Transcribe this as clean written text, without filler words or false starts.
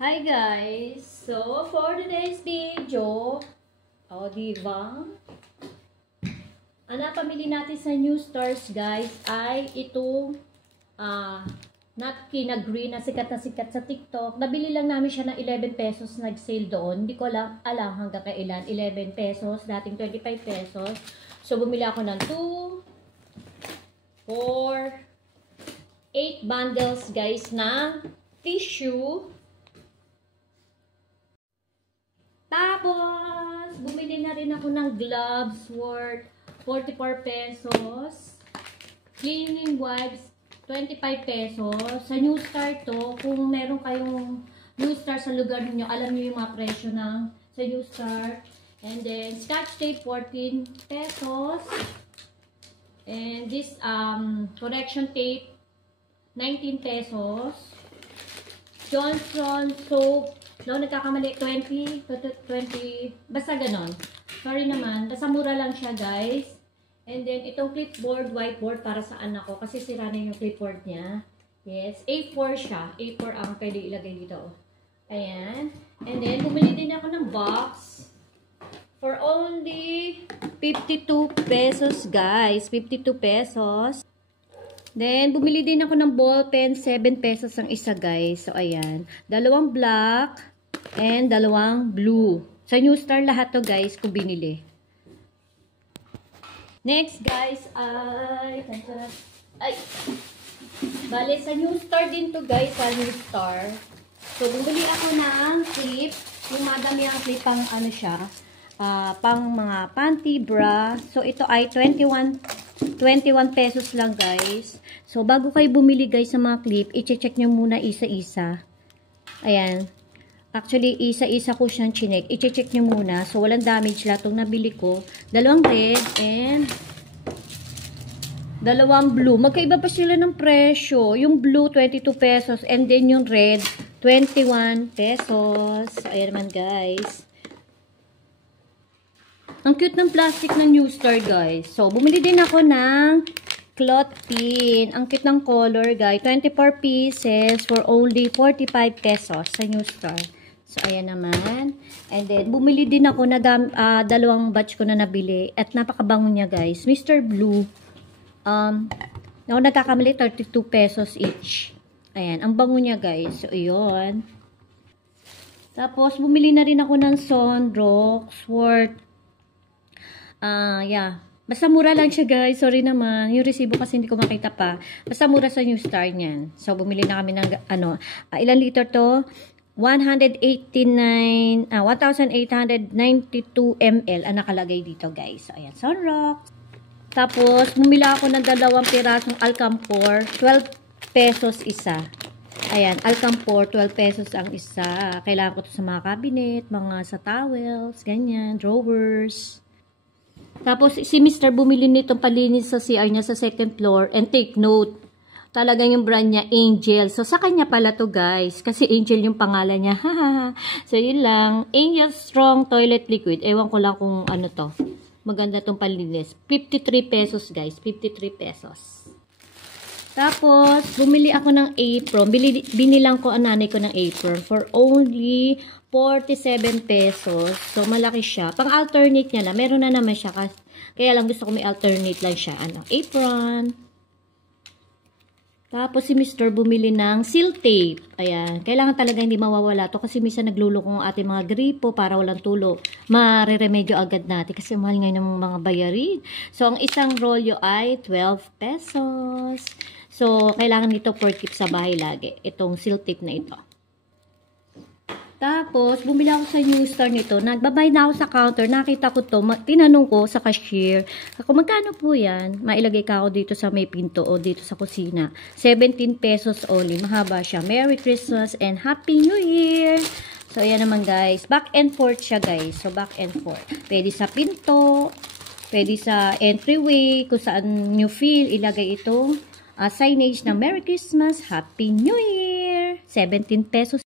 Hi guys! So, for today's video, diba? Ang napamili natin sa New Stars guys ay itong napkin na green na sikat sa TikTok. Nabili lang namin siya ng 11 pesos, nag-sale doon. Hindi ko alam hanggang kailan. 11 pesos, dating 25 pesos. So, bumili ako ng 2, 4, 8 bundles guys ng tissue. Tapos, bumili na rin ako ng gloves worth 44 pesos. Cleaning wipes, 25 pesos. Sa New Star to, kung meron kayong New Star sa lugar niyo, alam niyo yung mga presyo ng sa New Star. And then, Scotch tape, 14 pesos. And this, correction tape, 19 pesos. Johnson soap, no, nagkakamali, 20, basta ganon. Sorry naman, basta mura lang siya guys. And then, itong clipboard, whiteboard para sa anak ko, kasi sira na yung clipboard niya. Yes, A4 siya. A4 ang pwede ilagay dito. Ayan. And then, bumili din ako ng box for only 52 pesos guys. 52 pesos. Then, bumili din ako ng ball pen, 7 pesos ang isa guys. So, ayan. Dalawang black and dalawang blue. Sa New Star lahat to guys kung binili. Next guys bale, sa New Star din to guys, sa New Star. So, bumili ako ng clip. Yung madami ang clip pang ano siya, pang mga panty, bra. So, ito ay 21 pesos lang guys. So, bago kayo bumili guys sa mga clip, i-check nyo muna isa-isa. Ayan. Actually, isa-isa ko siyang chinek. I-check nyo muna. So, walang damage lahat itong nabili ko. Dalawang red and dalawang blue. Magkaiba pa sila ng presyo. Yung blue, 22 pesos. And then yung red, 21 pesos. So, ayan naman guys. Ang cute ng plastic ng New Star, guys. So, bumili din ako ng cloth pin. Ang cute ng color, guys. 24 pieces for only 45 pesos sa New Star. So, ayan naman. And then, bumili din ako na dalawang batch ko na nabili. At napakabango niya, guys. Mr. Blue. Ako nagkakamali, 32 pesos each. Ayan. Ang bango niya, guys. So, yun. Tapos, bumili na rin ako ng Sunrox worth basta mura lang siya guys. Sorry naman. Yung resibo kasi hindi ko makita pa. Basta mura sa New Star niyan. So, bumili na kami ng, ilang liter to? 1,892 ml ang nakalagay dito guys. So, ayan. Sunrox. Tapos, bumili ako ng dalawang pirasong Alcampor. 12 pesos isa. Ayan. Alcampor, 12 pesos ang isa. Kailangan ko to sa mga cabinet, mga sa towels, ganyan, drawers. Tapos, si Mr. bumili nitong palinis sa CR niya sa second floor. And take note, talaga yung brand niya, Angel. So, sa kanya pala to guys. Kasi Angel yung pangalan niya. So, yun lang. Angel Strong Toilet Liquid. Ewan ko lang kung ano to. Maganda tong palinis. 53 pesos guys. 53 pesos. Tapos, bumili ako ng apron. Binilang ko ang nanay ko ng apron for only 47 pesos. So, malaki siya. Pang-alternate niya lang. Meron na naman siya. Kaya lang gusto ko may alternate lang siya. Apron. Tapos, si Mr. bumili ng seal tape. Ayan. Kailangan talaga hindi mawawala to kasi minsan naglulukong ang ating mga gripo para walang tulo. Mareremedyo agad natin kasi mahal ngayon ng mga bayarin. So, ang isang rolyo ay 12 pesos. So, kailangan nito for keep sa bahay lagi. Itong seal tape na ito. Tapos, bumili ako sa New Star nito. Nagbabay na ako sa counter. Nakita ko to. Tinanong ko sa cashier. Ako, magkano po yan? Mailagay ka ako dito sa may pinto o dito sa kusina. 17 pesos only. Mahaba siya. Merry Christmas and Happy New Year! So, ayan naman guys. Back and forth siya guys. So, back and forth. Pwede sa pinto. Pwede sa entryway. Kung saan nyo feel, ilagay itong signage ng Merry Christmas, Happy New Year! 17 pesos.